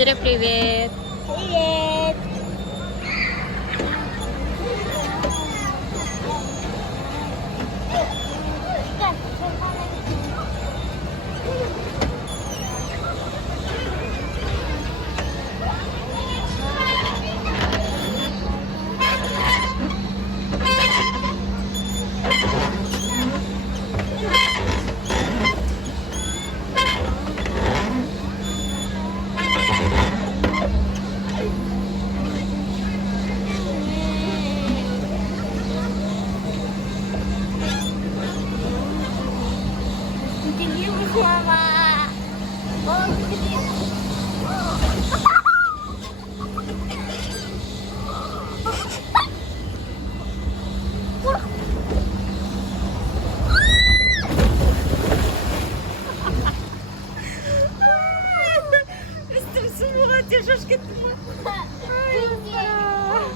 Юля, привет. Привет! Ты любишь, мама? О,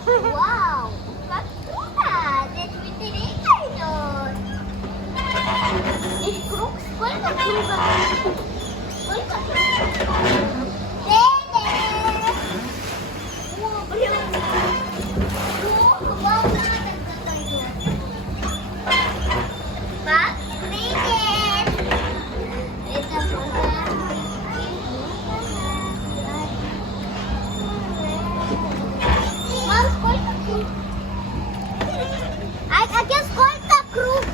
Вау! Как круто! Здесь ветеринар идет. Здесь круг. Сколько кругов? Сколько кругов? О, блин! О, волна как-то идет. Пап, привет! Это мам, сколько круг? А тебе сколько круг?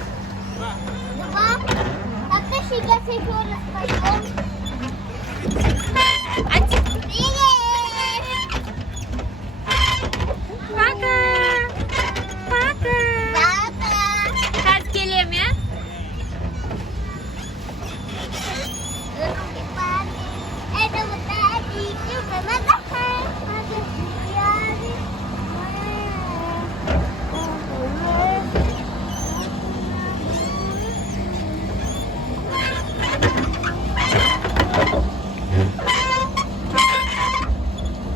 Два. А ты сейчас еще раз пойдем. Привет! Пока. Пока. Папа! Hadi geliyorum ya. Это вот так, и